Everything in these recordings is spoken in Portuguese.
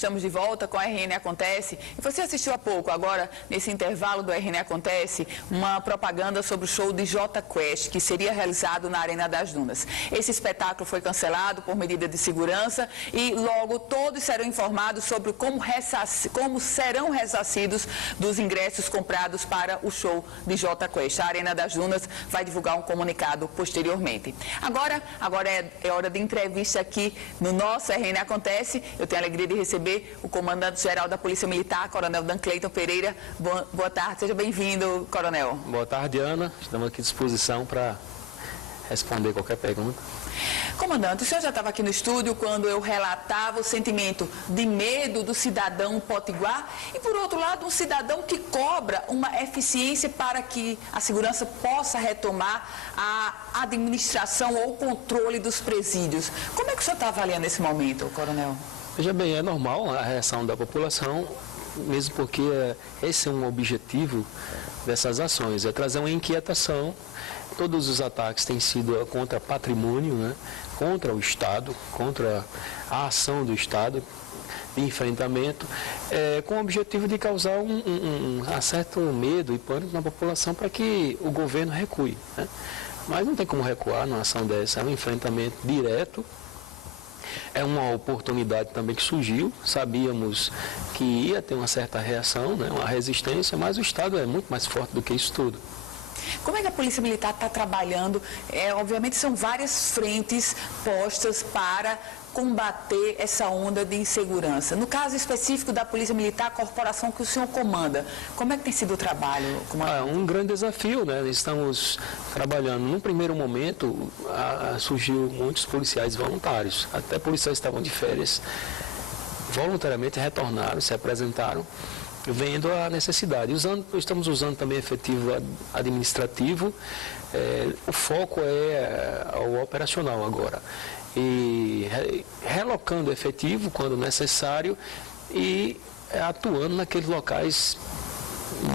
Estamos de volta com a RN Acontece. E você assistiu há pouco, agora, nesse intervalo do RN Acontece, uma propaganda sobre o show de Jota Quest, que seria realizado na Arena das Dunas. Esse espetáculo foi cancelado por medida de segurança e logo todos serão informados sobre como serão ressarcidos dos ingressos comprados para o show de Jota Quest. A Arena das Dunas vai divulgar um comunicado posteriormente. Agora é hora de entrevista aqui no nosso RN Acontece. Eu tenho a alegria de receber o comandante-geral da Polícia Militar, Coronel Dan Cleiton Pereira. Boa tarde, seja bem-vindo, Coronel. Boa tarde, Ana. Estamos aqui à disposição para responder qualquer pergunta. Comandante, o senhor já estava aqui no estúdio quando eu relatava o sentimento de medo do cidadão potiguar e, por outro lado, um cidadão que cobra uma eficiência para que a segurança possa retomar a administração ou o controle dos presídios. Como é que o senhor está avaliando esse momento, coronel? Veja bem, é normal a reação da população, mesmo porque esse é um objetivo dessas ações, é trazer uma inquietação. Todos os ataques têm sido contra patrimônio, né? Contra o Estado, contra a ação do Estado de enfrentamento, com o objetivo de causar um certo medo e pânico na população para que o governo recue, né? Mas não tem como recuar numa ação dessa, é um enfrentamento direto. É uma oportunidade também que surgiu, sabíamos que ia ter uma certa reação, né? Uma resistência, mas o Estado é muito mais forte do que isso tudo. Como é que a Polícia Militar está trabalhando? Obviamente são várias frentes postas para combater essa onda de insegurança. No caso específico da Polícia Militar, a corporação que o senhor comanda, como é que tem sido o trabalho? É um grande desafio, né? Estamos trabalhando. Num primeiro momento, surgiu muitos policiais voluntários, até policiais que estavam de férias, voluntariamente retornaram, se apresentaram, vendo a necessidade. Estamos usando também efetivo administrativo, o foco é o operacional agora. E relocando efetivo quando necessário e atuando naqueles locais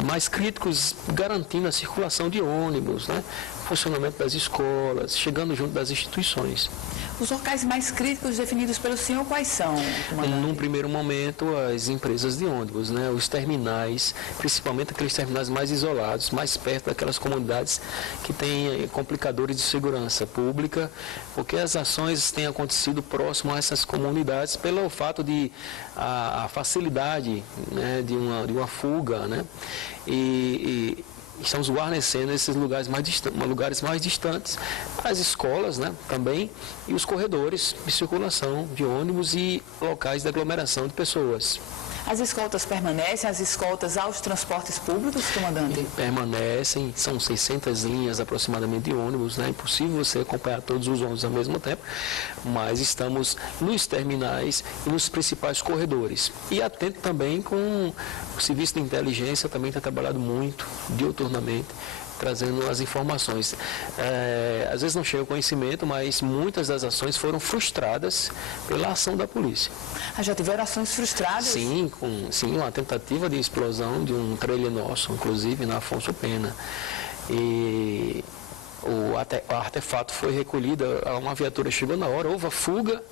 mais críticos, garantindo a circulação de ônibus, né? Funcionamento das escolas, chegando junto das instituições. Os locais mais críticos definidos pelo senhor, quais são, comandante? Num primeiro momento, as empresas de ônibus, né? Os terminais, principalmente aqueles terminais mais isolados, mais perto daquelas comunidades que têm complicadores de segurança pública, porque as ações têm acontecido próximo a essas comunidades pelo fato de a facilidade, né? de uma fuga, né? E estamos guarnecendo esses lugares mais distantes, as escolas, né, também, e os corredores de circulação de ônibus e locais de aglomeração de pessoas. As escoltas permanecem, as escoltas aos transportes públicos, comandante? Permanecem, são 600 linhas aproximadamente de ônibus, né? É impossível você acompanhar todos os ônibus ao mesmo tempo, mas estamos nos terminais e nos principais corredores. E atento também com o serviço de inteligência, também tem trabalhado muito, diuturnamente, trazendo as informações. Às vezes não chega o conhecimento, mas muitas das ações foram frustradas pela ação da polícia. Já tiveram ações frustradas? Sim, uma tentativa de explosão de um trailer nosso, inclusive na Afonso Pena. E o artefato foi recolhido, uma viatura chegou na hora, houve a fuga,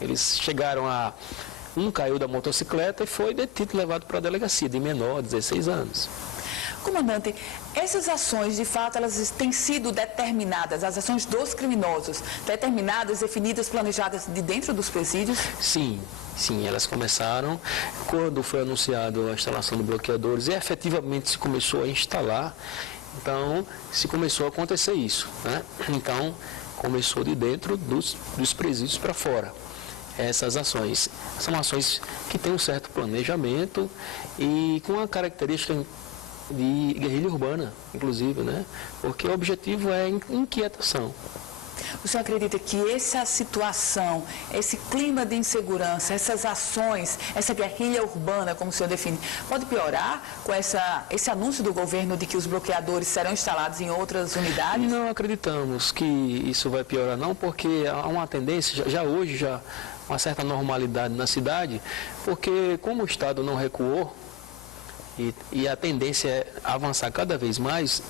eles chegaram um caiu da motocicleta e foi detido e levado para a delegacia, de menor, 16 anos. Comandante, essas ações, de fato, elas têm sido determinadas, as ações dos criminosos, determinadas, definidas, planejadas de dentro dos presídios? Sim, elas começaram quando foi anunciado a instalação de bloqueadores e efetivamente se começou a instalar, então se começou a acontecer isso, né? Então começou de dentro dos presídios para fora. Essas ações são ações que têm um certo planejamento e com a característica de guerrilha urbana, inclusive, né? Porque o objetivo é inquietação. O senhor acredita que essa situação, esse clima de insegurança, essas ações, essa guerrilha urbana, como o senhor define, pode piorar com esse anúncio do governo de que os bloqueadores serão instalados em outras unidades? Não acreditamos que isso vai piorar, não, porque há uma tendência, já hoje, uma certa normalidade na cidade, porque como o Estado não recuou, e a tendência é avançar cada vez mais,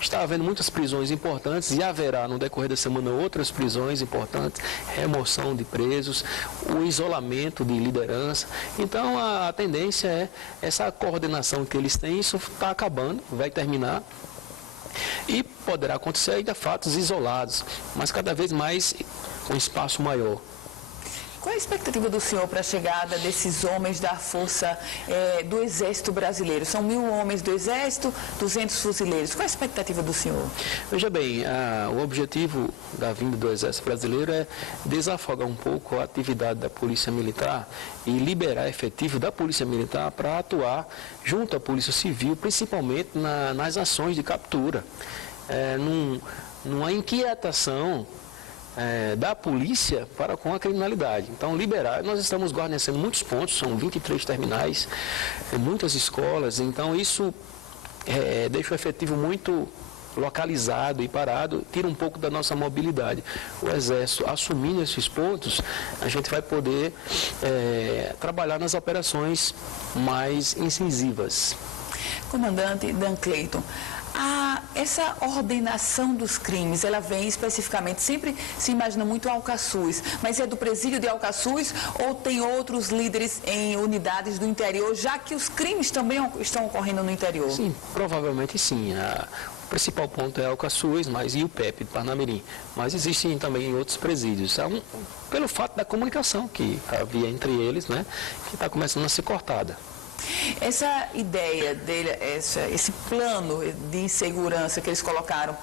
está havendo muitas prisões importantes e haverá no decorrer da semana outras prisões importantes, remoção de presos, o isolamento de liderança. Então a tendência é essa coordenação que eles têm, isso está acabando, vai terminar. E poderá acontecer ainda fatos isolados, mas cada vez mais com espaço maior. Qual é a expectativa do senhor para a chegada desses homens da força do Exército Brasileiro? São 1.000 homens do Exército, 200 fuzileiros. Qual é a expectativa do senhor? Veja bem, o objetivo da vinda do Exército Brasileiro é desafogar um pouco a atividade da Polícia Militar e liberar efetivo da Polícia Militar para atuar junto à Polícia Civil, principalmente nas ações de captura. Numa inquietação da polícia para com a criminalidade. Então, liberar, nós estamos guarnecendo muitos pontos, são 23 terminais, muitas escolas, então isso deixa o efetivo muito localizado e parado, tira um pouco da nossa mobilidade. O Exército, assumindo esses pontos, a gente vai poder trabalhar nas operações mais incisivas. Comandante Dan Cleiton, essa ordenação dos crimes, ela vem especificamente, sempre se imagina muito Alcaçuz, mas é do presídio de Alcaçuz ou tem outros líderes em unidades do interior, já que os crimes também estão ocorrendo no interior? Sim, provavelmente sim. O principal ponto é Alcaçuz, e o PEP de Parnamirim, mas existem também outros presídios. Pelo fato da comunicação que havia entre eles, né, que está começando a ser cortada. Essa ideia dele, esse plano de insegurança que eles colocaram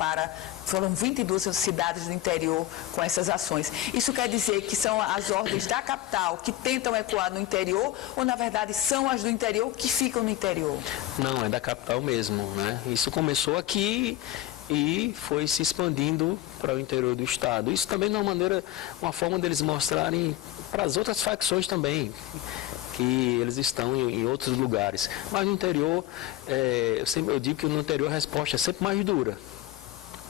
foram 22 cidades do interior com essas ações. Isso quer dizer que são as ordens da capital que tentam ecoar no interior ou, na verdade, são as do interior que ficam no interior? Não, é da capital mesmo, né? Isso começou aqui e foi se expandindo para o interior do estado. Isso também é uma forma deles mostrarem para as outras facções também que eles estão em outros lugares. Mas no interior, eu digo que no interior a resposta é sempre mais dura.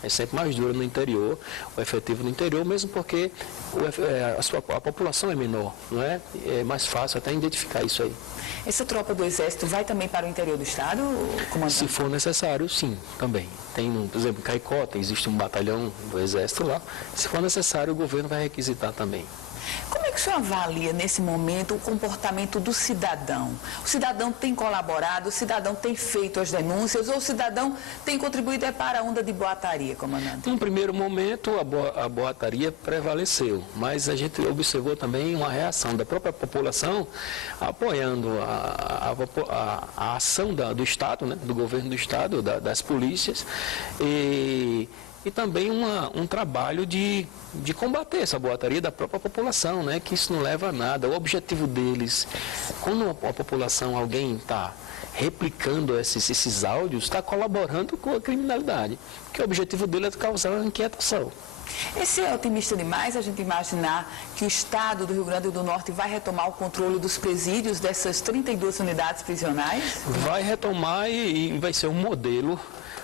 É sempre mais dura no interior, o efetivo no interior, mesmo porque a população é menor, não é? É mais fácil até identificar isso aí. Essa tropa do Exército vai também para o interior do estado, comandante? Se for necessário, sim, também. Tem, por exemplo, em Caicota, existe um batalhão do Exército lá. Se for necessário, o governo vai requisitar também. Como é que o senhor avalia, nesse momento, o comportamento do cidadão? O cidadão tem colaborado, o cidadão tem feito as denúncias, ou o cidadão tem contribuído para a onda de boataria, comandante? No primeiro momento, a boataria prevaleceu, mas a gente observou também uma reação da própria população apoiando a ação do Estado, né, do governo do Estado, das polícias, e também um trabalho de combater essa boataria da própria população, né? Que isso não leva a nada. O objetivo deles, quando a população, alguém está replicando esses áudios, está colaborando com a criminalidade, porque o objetivo dele é causar uma inquietação. Esse é otimista demais a gente imaginar que o estado do Rio Grande do Norte vai retomar o controle dos presídios dessas 32 unidades prisionais? Vai retomar e vai ser um modelo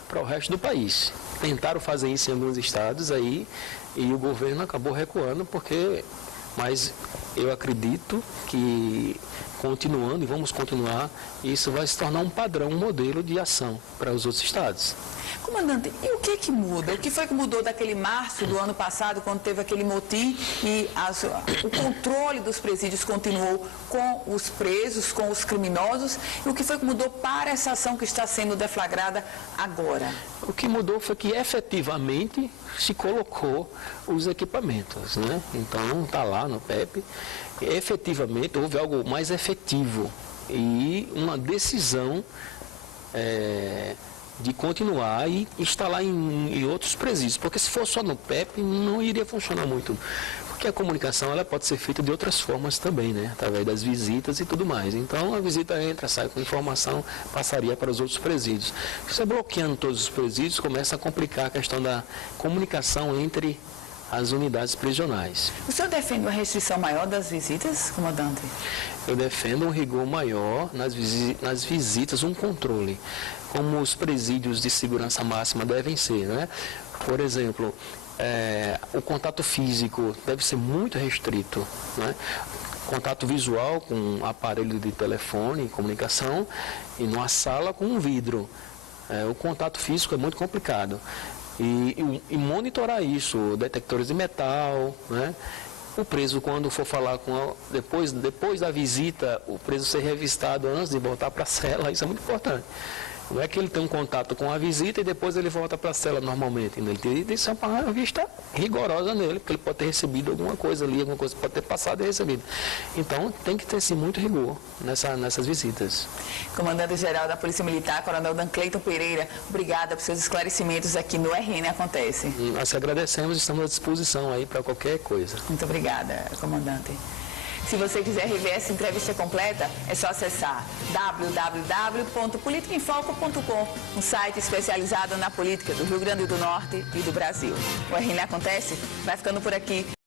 para o resto do país. Tentaram fazer isso em alguns estados aí e o governo acabou recuando mas eu acredito que continuando, e vamos continuar, isso vai se tornar um padrão, um modelo de ação para os outros estados. Comandante, e o que muda? O que foi que mudou daquele março do ano passado, quando teve aquele motim e o controle dos presídios continuou com os presos, com os criminosos? E o que foi que mudou para essa ação que está sendo deflagrada agora? O que mudou foi que efetivamente se colocou os equipamentos, né? Então está lá no PEP, efetivamente houve algo mais efetivo e uma decisão de continuar e instalar em outros presídios, porque se for só no PEP não iria funcionar muito, porque a comunicação ela pode ser feita de outras formas também, né? Através das visitas e tudo mais. Então a visita entra, sai com informação, passaria para os outros presídios. Você bloqueando todos os presídios começa a complicar a questão da comunicação entre as unidades prisionais. O senhor defende uma restrição maior das visitas, comandante? Eu defendo um rigor maior nas visitas, um controle, como os presídios de segurança máxima devem ser, né? Por exemplo, o contato físico deve ser muito restrito, né? contato visual com um aparelho de telefone e comunicação e numa sala com um vidro. O contato físico é muito complicado. E monitorar isso, detectores de metal, né? O preso, quando for falar depois da visita, o preso ser revistado antes de voltar para a cela, isso é muito importante. Não é que ele tem um contato com a visita e depois ele volta para a cela normalmente. Ele tem que ser uma vista rigorosa nele, porque ele pode ter recebido alguma coisa ali, alguma coisa pode ter passado e recebido. Então, tem que ter sim, muito rigor nessas visitas. Comandante-Geral da Polícia Militar, Coronel Dancleiton Pereira, obrigada por seus esclarecimentos aqui no RN Acontece. Nós agradecemos e estamos à disposição aí para qualquer coisa. Muito obrigada, comandante. Se você quiser rever essa entrevista completa, é só acessar www.politicaemfoco.com, um site especializado na política do Rio Grande do Norte e do Brasil. O RN Acontece vai ficando por aqui.